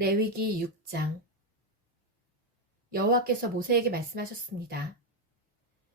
레위기 6장. 여호와께서 모세에게 말씀하셨습니다.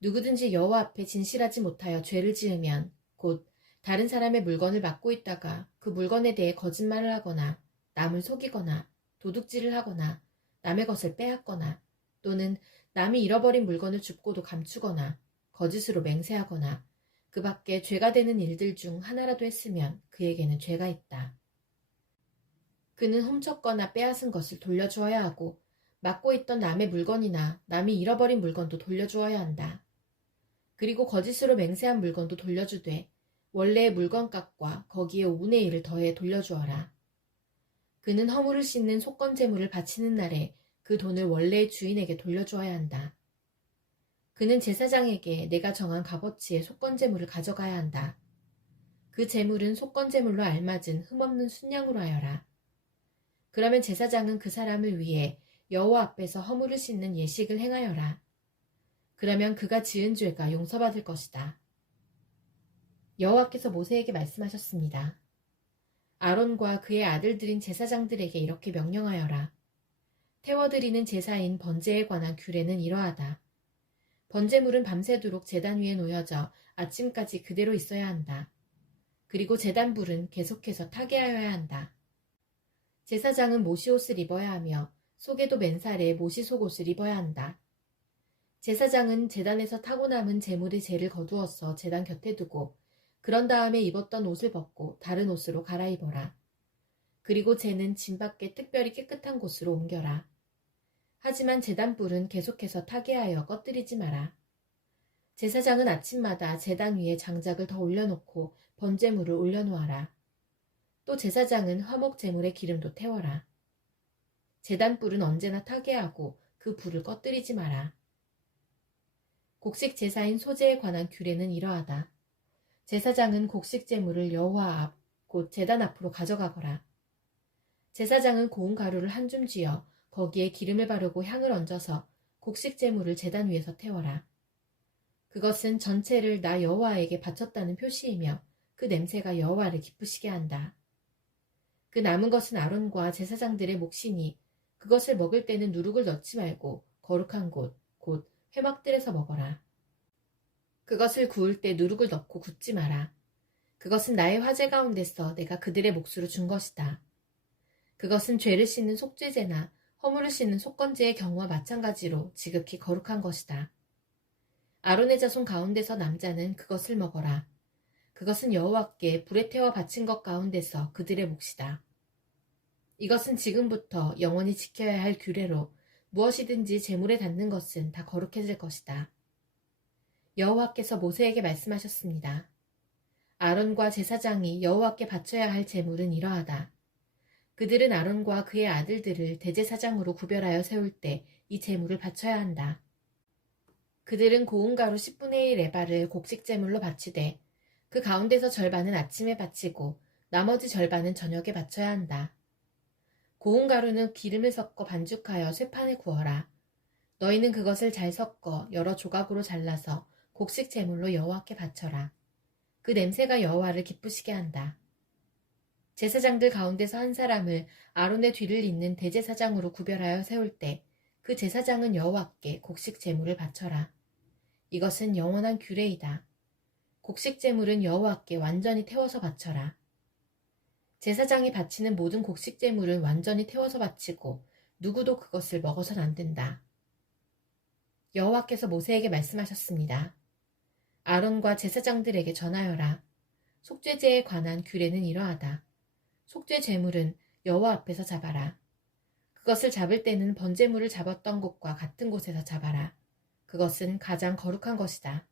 누구든지 여호와 앞에 진실하지 못하여 죄를 지으면 곧 다른 사람의 물건을 맡고 있다가 그 물건에 대해 거짓말을 하거나 남을 속이거나 도둑질을 하거나 남의 것을 빼앗거나 또는 남이 잃어버린 물건을 줍고도 감추거나 거짓으로 맹세하거나 그 밖에 죄가 되는 일들 중 하나라도 했으면 그에게는 죄가 있다. 그는 훔쳤거나 빼앗은 것을 돌려주어야 하고 맡고 있던 남의 물건이나 남이 잃어버린 물건도 돌려주어야 한다. 그리고 거짓으로 맹세한 물건도 돌려주되 원래의 물건값과 거기에 5분의 1을 더해 돌려주어라. 그는 허물을 씻는 속건 제물을 바치는 날에 그 돈을 원래의 주인에게 돌려주어야 한다. 그는 제사장에게 내가 정한 값어치의 속건 제물을 가져가야 한다. 그 제물은 속건 제물로 알맞은 흠없는 순양으로 하여라. 그러면 제사장은 그 사람을 위해 여호와 앞에서 허물을 씻는 예식을 행하여라. 그러면 그가 지은 죄가 용서받을 것이다. 여호와께서 모세에게 말씀하셨습니다. 아론과 그의 아들들인 제사장들에게 이렇게 명령하여라. 태워드리는 제사인 번제에 관한 규례는 이러하다. 번제물은 밤새도록 제단 위에 놓여져 아침까지 그대로 있어야 한다. 그리고 제단불은 계속해서 타게 하여야 한다. 제사장은 모시옷을 입어야 하며 속에도 맨살에 모시 속옷을 입어야 한다. 제사장은 제단에서 타고 남은 제물의 재를 거두어서 제단 곁에 두고 그런 다음에 입었던 옷을 벗고 다른 옷으로 갈아입어라. 그리고 재는 진 밖에 특별히 깨끗한 곳으로 옮겨라. 하지만 제단불은 계속해서 타게 하여 꺼뜨리지 마라. 제사장은 아침마다 제단 위에 장작을 더 올려놓고 번제물을 올려놓아라. 또 제사장은 화목 제물에 기름도 태워라. 제단불은 언제나 타게 하고 그 불을 꺼뜨리지 마라. 곡식 제사인 소제에 관한 규례는 이러하다. 제사장은 곡식 제물을 여호와 앞, 곧 제단 앞으로 가져가거라. 제사장은 고운 가루를 한 줌 쥐어 거기에 기름을 바르고 향을 얹어서 곡식 제물을 제단 위에서 태워라. 그것은 전체를 나 여호와에게 바쳤다는 표시이며 그 냄새가 여호와를 기쁘시게 한다. 그 남은 것은 아론과 제사장들의 몫이니 그것을 먹을 때는 누룩을 넣지 말고 거룩한 곳, 곧 회막들에서 먹어라. 그것을 구울 때 누룩을 넣고 굽지 마라. 그것은 나의 화제 가운데서 내가 그들의 몫으로 준 것이다. 그것은 죄를 씻는 속죄제나 허물을 씻는 속건제의 경우와 마찬가지로 지극히 거룩한 것이다. 아론의 자손 가운데서 남자는 그것을 먹어라. 그것은 여호와께 불에 태워 바친 것 가운데서 그들의 몫이다. 이것은 지금부터 영원히 지켜야 할 규례로 무엇이든지 제물에 닿는 것은 다 거룩해질 것이다. 여호와께서 모세에게 말씀하셨습니다. 아론과 제사장이 여호와께 바쳐야 할 제물은 이러하다. 그들은 아론과 그의 아들들을 대제사장으로 구별하여 세울 때 이 제물을 바쳐야 한다. 그들은 고운 가루 10분의 1 에바를 곡식 제물로 바치되 그 가운데서 절반은 아침에 바치고 나머지 절반은 저녁에 바쳐야 한다. 고운 가루는 기름을 섞어 반죽하여 쇠판에 구워라. 너희는 그것을 잘 섞어 여러 조각으로 잘라서 곡식 제물로 여호와께 바쳐라. 그 냄새가 여호와를 기쁘시게 한다. 제사장들 가운데서 한 사람을 아론의 뒤를 잇는 대제사장으로 구별하여 세울 때 그 제사장은 여호와께 곡식 제물을 바쳐라. 이것은 영원한 규례이다. 곡식 제물은 여호와께 완전히 태워서 바쳐라. 제사장이 바치는 모든 곡식 제물은 완전히 태워서 바치고 누구도 그것을 먹어선 안 된다. 여호와께서 모세에게 말씀하셨습니다. 아론과 제사장들에게 전하여라. 속죄제에 관한 규례는 이러하다. 속죄 제물은 여호와 앞에서 잡아라. 그것을 잡을 때는 번제물을 잡았던 곳과 같은 곳에서 잡아라. 그것은 가장 거룩한 것이다.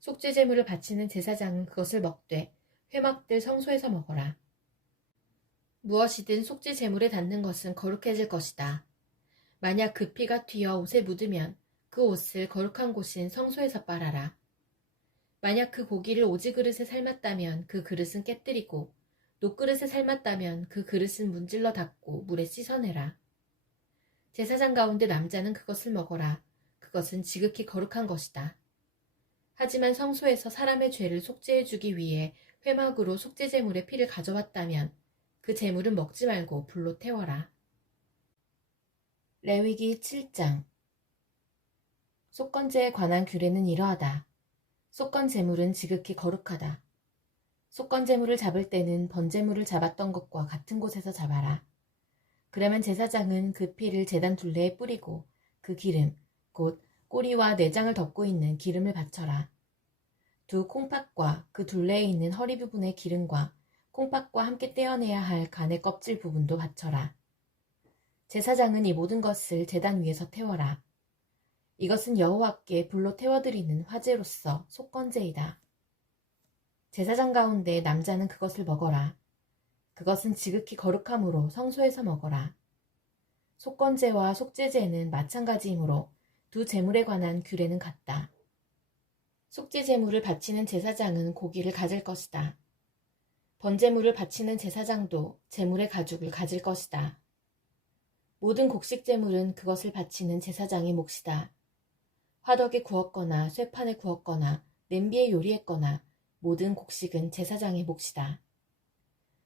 속죄 제물을 바치는 제사장은 그것을 먹되 회막들 성소에서 먹어라. 무엇이든 속죄 제물에 닿는 것은 거룩해질 것이다. 만약 그 피가 튀어 옷에 묻으면 그 옷을 거룩한 곳인 성소에서 빨아라. 만약 그 고기를 오지그릇에 삶았다면 그 그릇은 깨뜨리고 녹그릇에 삶았다면 그 그릇은 문질러 닦고 물에 씻어내라. 제사장 가운데 남자는 그것을 먹어라. 그것은 지극히 거룩한 것이다. 하지만 성소에서 사람의 죄를 속죄해주기 위해 회막으로 속죄제물의 피를 가져왔다면 그 제물은 먹지 말고 불로 태워라. 레위기 7장. 속건제에 관한 규례는 이러하다. 속건 제물은 지극히 거룩하다. 속건 제물을 잡을 때는 번제물을 잡았던 것과 같은 곳에서 잡아라. 그러면 제사장은 그 피를 제단 둘레에 뿌리고 그 기름, 곧 꼬리와 내장을 덮고 있는 기름을 바쳐라. 두 콩팥과 그 둘레에 있는 허리 부분의 기름과 콩팥과 함께 떼어내야 할 간의 껍질 부분도 바쳐라. 제사장은 이 모든 것을 제단 위에서 태워라. 이것은 여호와께 불로 태워드리는 화제로서 속건제이다. 제사장 가운데 남자는 그것을 먹어라. 그것은 지극히 거룩함으로 성소에서 먹어라. 속건제와 속죄제는 마찬가지이므로 두 제물에 관한 규례는 같다. 속죄 제물을 바치는 제사장은 고기를 가질 것이다. 번제물을 바치는 제사장도 제물의 가죽을 가질 것이다. 모든 곡식 제물은 그것을 바치는 제사장의 몫이다. 화덕에 구웠거나 쇠판에 구웠거나 냄비에 요리했거나 모든 곡식은 제사장의 몫이다.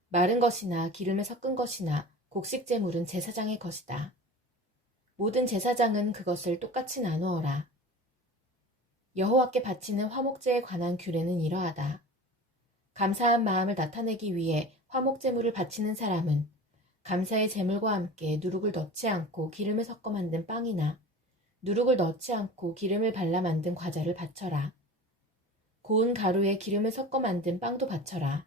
마른 것이나 기름에 섞은 것이나 곡식 제물은 제사장의 것이다. 모든 제사장은 그것을 똑같이 나누어라. 여호와께 바치는 화목제에 관한 규례는 이러하다. 감사한 마음을 나타내기 위해 화목제물을 바치는 사람은 감사의 제물과 함께 누룩을 넣지 않고 기름을 섞어 만든 빵이나 누룩을 넣지 않고 기름을 발라 만든 과자를 바쳐라. 고운 가루에 기름을 섞어 만든 빵도 바쳐라.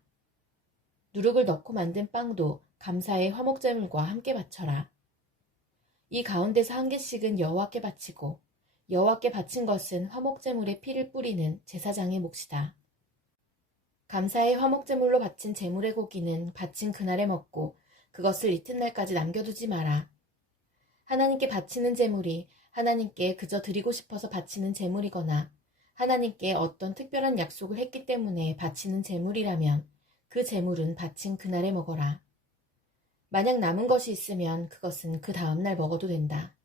누룩을 넣고 만든 빵도 감사의 화목제물과 함께 바쳐라. 이 가운데서 한 개씩은 여호와께 바치고 여호와께 바친 것은 화목제물에 피를 뿌리는 제사장의 몫이다. 감사의 화목제물로 바친 제물의 고기는 바친 그날에 먹고 그것을 이튿날까지 남겨두지 마라. 하나님께 바치는 제물이 하나님께 그저 드리고 싶어서 바치는 제물이거나 하나님께 어떤 특별한 약속을 했기 때문에 바치는 제물이라면 그 제물은 바친 그날에 먹어라. 만약 남은 것이 있으면 그것은 그 다음날 먹어도 된다.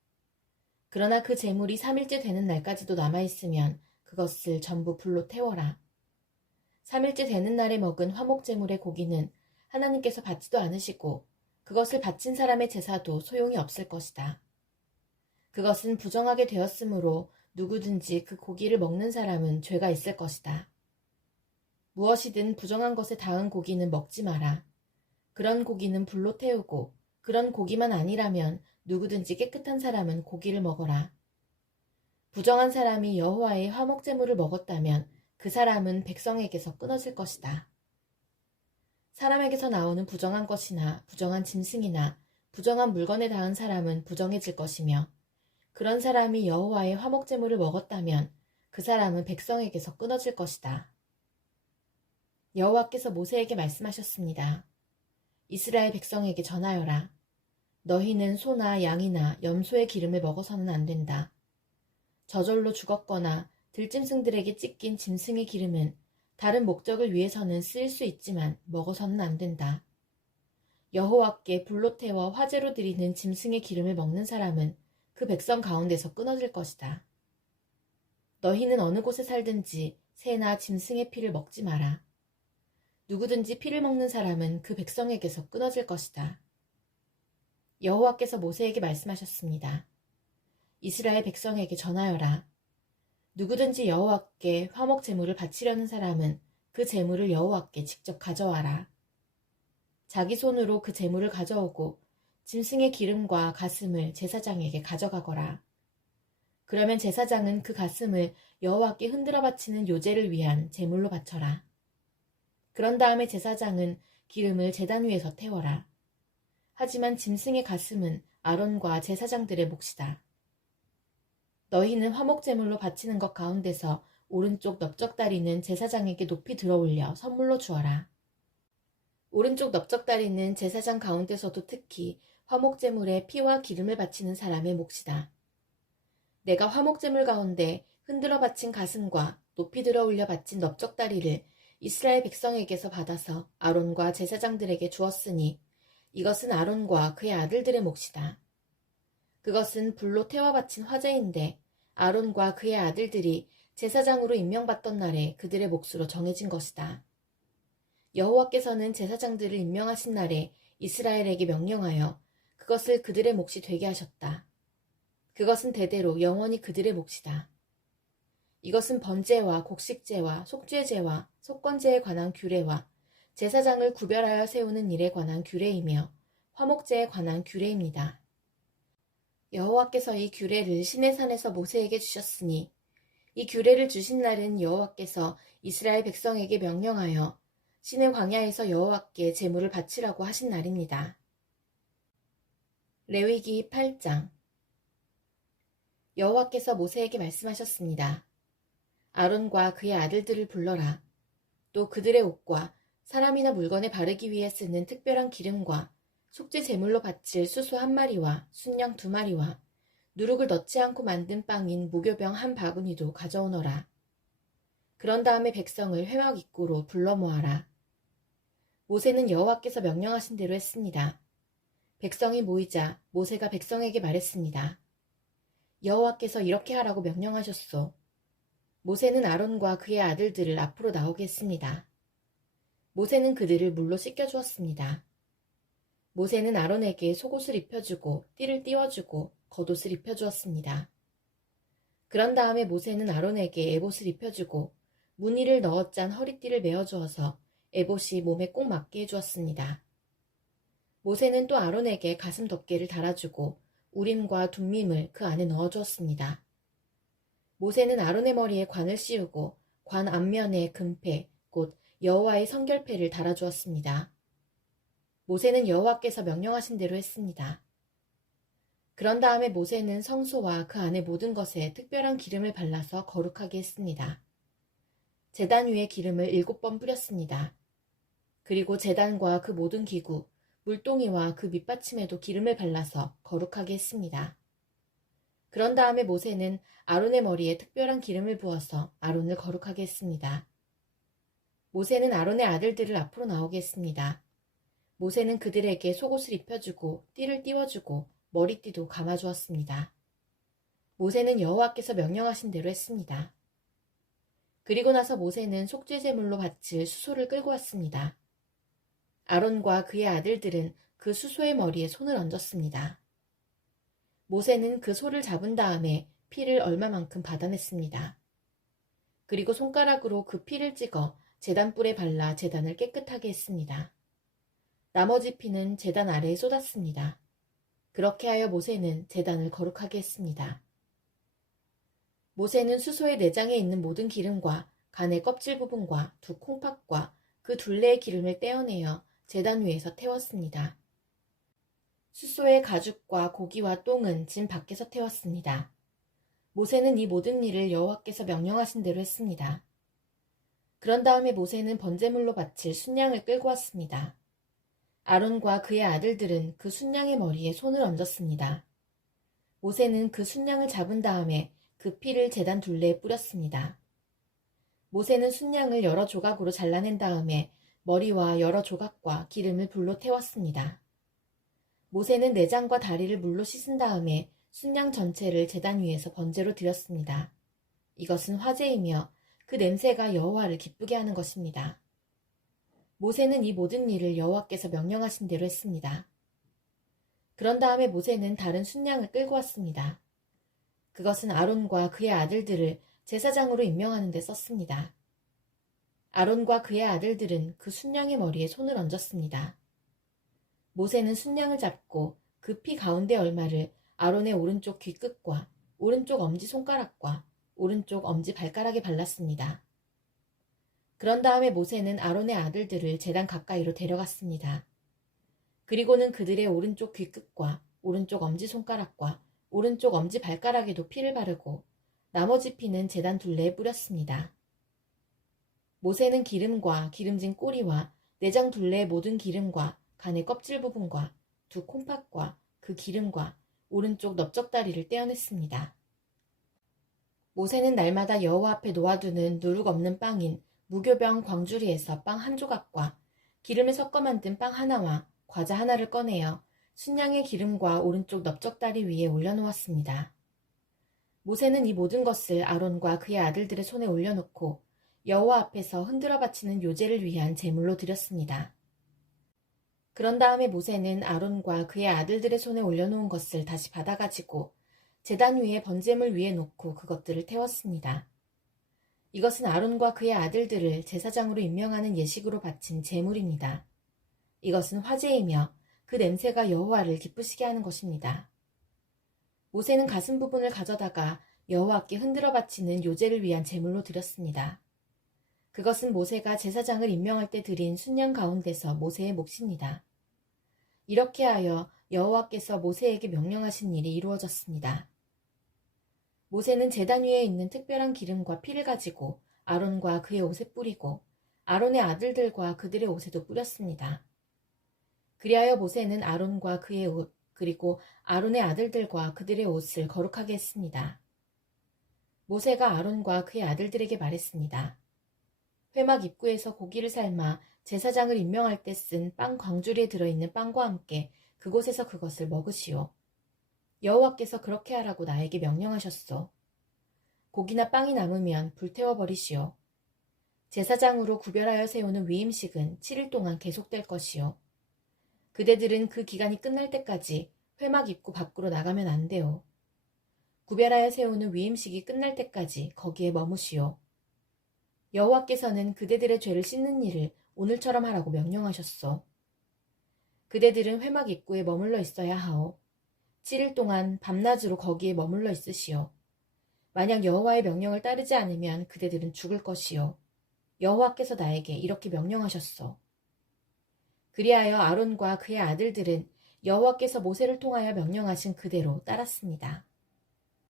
그러나 그 제물이 3일째 되는 날까지도 남아있으면 그것을 전부 불로 태워라. 3일째 되는 날에 먹은 화목제물의 고기는 하나님께서 받지도 않으시고 그것을 바친 사람의 제사도 소용이 없을 것이다. 그것은 부정하게 되었으므로 누구든지 그 고기를 먹는 사람은 죄가 있을 것이다. 무엇이든 부정한 것에 닿은 고기는 먹지 마라. 그런 고기는 불로 태우고 그런 고기만 아니라면 누구든지 깨끗한 사람은 고기를 먹어라. 부정한 사람이 여호와의 화목제물을 먹었다면 그 사람은 백성에게서 끊어질 것이다. 사람에게서 나오는 부정한 것이나 부정한 짐승이나 부정한 물건에 닿은 사람은 부정해질 것이며 그런 사람이 여호와의 화목제물을 먹었다면 그 사람은 백성에게서 끊어질 것이다. 여호와께서 모세에게 말씀하셨습니다. 이스라엘 백성에게 전하여라. 너희는 소나 양이나 염소의 기름을 먹어서는 안 된다. 저절로 죽었거나 들짐승들에게 찢긴 짐승의 기름은 다른 목적을 위해서는 쓰일 수 있지만 먹어서는 안 된다. 여호와께 불로 태워 화제로 드리는 짐승의 기름을 먹는 사람은 그 백성 가운데서 끊어질 것이다. 너희는 어느 곳에 살든지 새나 짐승의 피를 먹지 마라. 누구든지 피를 먹는 사람은 그 백성에게서 끊어질 것이다. 여호와께서 모세에게 말씀하셨습니다. 이스라엘 백성에게 전하여라. 누구든지 여호와께 화목 제물을 바치려는 사람은 그 제물을 여호와께 직접 가져와라. 자기 손으로 그 제물을 가져오고 짐승의 기름과 가슴을 제사장에게 가져가거라. 그러면 제사장은 그 가슴을 여호와께 흔들어 바치는 요제를 위한 제물로 바쳐라. 그런 다음에 제사장은 기름을 제단 위에서 태워라. 하지만 짐승의 가슴은 아론과 제사장들의 몫이다. 너희는 화목제물로 바치는 것 가운데서 오른쪽 넓적다리는 제사장에게 높이 들어올려 선물로 주어라. 오른쪽 넓적다리는 제사장 가운데서도 특히 화목제물에 피와 기름을 바치는 사람의 몫이다. 내가 화목제물 가운데 흔들어 바친 가슴과 높이 들어올려 바친 넓적다리를 이스라엘 백성에게서 받아서 아론과 제사장들에게 주었으니 이것은 아론과 그의 아들들의 몫이다. 그것은 불로 태워 바친 화제인데 아론과 그의 아들들이 제사장으로 임명받던 날에 그들의 몫으로 정해진 것이다. 여호와께서는 제사장들을 임명하신 날에 이스라엘에게 명령하여 그것을 그들의 몫이 되게 하셨다. 그것은 대대로 영원히 그들의 몫이다. 이것은 번제와 곡식제와 속죄제와 속건제에 관한 규례와 제사장을 구별하여 세우는 일에 관한 규례이며 화목제에 관한 규례입니다. 여호와께서 이 규례를 시내산에서 모세에게 주셨으니 이 규례를 주신 날은 여호와께서 이스라엘 백성에게 명령하여 시내 광야에서 여호와께 제물을 바치라고 하신 날입니다. 레위기 8장. 여호와께서 모세에게 말씀하셨습니다. 아론과 그의 아들들을 불러라. 또 그들의 옷과 사람이나 물건에 바르기 위해 쓰는 특별한 기름과 속죄 제물로 바칠 수소 1마리와 순양 2마리와 누룩을 넣지 않고 만든 빵인 무교병 1바구니도 가져오너라. 그런 다음에 백성을 회막 입구로 불러 모아라. 모세는 여호와께서 명령하신 대로 했습니다. 백성이 모이자 모세가 백성에게 말했습니다. 여호와께서 이렇게 하라고 명령하셨소. 모세는 아론과 그의 아들들을 앞으로 나오게 했습니다. 모세는 그들을 물로 씻겨주었습니다. 모세는 아론에게 속옷을 입혀주고 띠를 띄워주고 겉옷을 입혀주었습니다. 그런 다음에 모세는 아론에게 에봇을 입혀주고 무늬를 넣어 짠 허리띠를 메어주어서 에봇이 몸에 꼭 맞게 해주었습니다. 모세는 또 아론에게 가슴 덮개를 달아주고 우림과 둠밈을 그 안에 넣어주었습니다. 모세는 아론의 머리에 관을 씌우고 관 앞면에 금패, 곧 여호와의 성결패를 달아주었습니다. 모세는 여호와께서 명령하신 대로 했습니다. 그런 다음에 모세는 성소와 그 안의 모든 것에 특별한 기름을 발라서 거룩하게 했습니다. 제단 위에 기름을 7번 뿌렸습니다. 그리고 제단과 그 모든 기구, 물동이와 그 밑받침에도 기름을 발라서 거룩하게 했습니다. 그런 다음에 모세는 아론의 머리에 특별한 기름을 부어서 아론을 거룩하게 했습니다. 모세는 아론의 아들들을 앞으로 나오게 했습니다. 모세는 그들에게 속옷을 입혀주고 띠를 띄워주고 머리띠도 감아주었습니다. 모세는 여호와께서 명령하신 대로 했습니다. 그리고 나서 모세는 속죄제물로 바칠 수소를 끌고 왔습니다. 아론과 그의 아들들은 그 수소의 머리에 손을 얹었습니다. 모세는 그 소를 잡은 다음에 피를 얼마만큼 받아냈습니다. 그리고 손가락으로 그 피를 찍어 제단 뿔에 발라 제단을 깨끗하게 했습니다. 나머지 피는 제단 아래에 쏟았습니다. 그렇게 하여 모세는 제단을 거룩하게 했습니다. 모세는 수소의 내장에 있는 모든 기름과 간의 껍질 부분과 두 콩팥과 그 둘레의 기름을 떼어내어 제단 위에서 태웠습니다. 수소의 가죽과 고기와 똥은 진 밖에서 태웠습니다. 모세는 이 모든 일을 여호와께서 명령하신 대로 했습니다. 그런 다음에 모세는 번제물로 바칠 순양을 끌고 왔습니다. 아론과 그의 아들들은 그 순양의 머리에 손을 얹었습니다. 모세는 그 순양을 잡은 다음에 그 피를 제단 둘레에 뿌렸습니다. 모세는 순양을 여러 조각으로 잘라낸 다음에 머리와 여러 조각과 기름을 불로 태웠습니다. 모세는 내장과 다리를 물로 씻은 다음에 순양 전체를 제단 위에서 번제로 드렸습니다. 이것은 화제이며 그 냄새가 여호와를 기쁘게 하는 것입니다. 모세는 이 모든 일을 여호와께서 명령하신 대로 했습니다. 그런 다음에 모세는 다른 순양을 끌고 왔습니다. 그것은 아론과 그의 아들들을 제사장으로 임명하는 데 썼습니다. 아론과 그의 아들들은 그 순양의 머리에 손을 얹었습니다. 모세는 순양을 잡고 그 피 가운데 얼마를 아론의 오른쪽 귀끝과 오른쪽 엄지손가락과 오른쪽 엄지발가락에 발랐습니다. 그런 다음에 모세는 아론의 아들들을 제단 가까이로 데려갔습니다. 그리고는 그들의 오른쪽 귀끝과 오른쪽 엄지손가락과 오른쪽 엄지발가락에도 피를 바르고 나머지 피는 제단 둘레에 뿌렸습니다. 모세는 기름과 기름진 꼬리와 내장 둘레의 모든 기름과 간의 껍질 부분과 두 콩팥과 그 기름과 오른쪽 넓적다리를 떼어냈습니다. 모세는 날마다 여호와 앞에 놓아두는 누룩 없는 빵인 무교병 광주리에서 빵 한 조각과 기름을 섞어 만든 빵 하나와 과자 하나를 꺼내어 순양의 기름과 오른쪽 넓적다리 위에 올려놓았습니다. 모세는 이 모든 것을 아론과 그의 아들들의 손에 올려놓고 여호와 앞에서 흔들어 바치는 요제를 위한 제물로 드렸습니다. 그런 다음에 모세는 아론과 그의 아들들의 손에 올려놓은 것을 다시 받아가지고 제단 위에 번제물 위에 놓고 그것들을 태웠습니다. 이것은 아론과 그의 아들들을 제사장으로 임명하는 예식으로 바친 제물입니다. 이것은 화제이며 그 냄새가 여호와를 기쁘시게 하는 것입니다. 모세는 가슴 부분을 가져다가 여호와께 흔들어 바치는 요제를 위한 제물로 드렸습니다. 그것은 모세가 제사장을 임명할 때 드린 순양 가운데서 모세의 몫입니다. 이렇게 하여 여호와께서 모세에게 명령하신 일이 이루어졌습니다. 모세는 제단 위에 있는 특별한 기름과 피를 가지고 아론과 그의 옷에 뿌리고 아론의 아들들과 그들의 옷에도 뿌렸습니다. 그리하여 모세는 아론과 그의 옷 그리고 아론의 아들들과 그들의 옷을 거룩하게 했습니다. 모세가 아론과 그의 아들들에게 말했습니다. 회막 입구에서 고기를 삶아 제사장을 임명할 때 쓴 빵 광주리에 들어있는 빵과 함께 그곳에서 그것을 먹으시오. 여호와께서 그렇게 하라고 나에게 명령하셨소. 고기나 빵이 남으면 불태워 버리시오. 제사장으로 구별하여 세우는 위임식은 7일 동안 계속될 것이오. 그대들은 그 기간이 끝날 때까지 회막 입구 밖으로 나가면 안 돼요. 구별하여 세우는 위임식이 끝날 때까지 거기에 머무시오. 여호와께서는 그대들의 죄를 씻는 일을 오늘처럼 하라고 명령하셨소. 그대들은 회막 입구에 머물러 있어야 하오. 7일 동안 밤낮으로 거기에 머물러 있으시오. 만약 여호와의 명령을 따르지 않으면 그대들은 죽을 것이오. 여호와께서 나에게 이렇게 명령하셨소. 그리하여 아론과 그의 아들들은 여호와께서 모세를 통하여 명령하신 그대로 따랐습니다.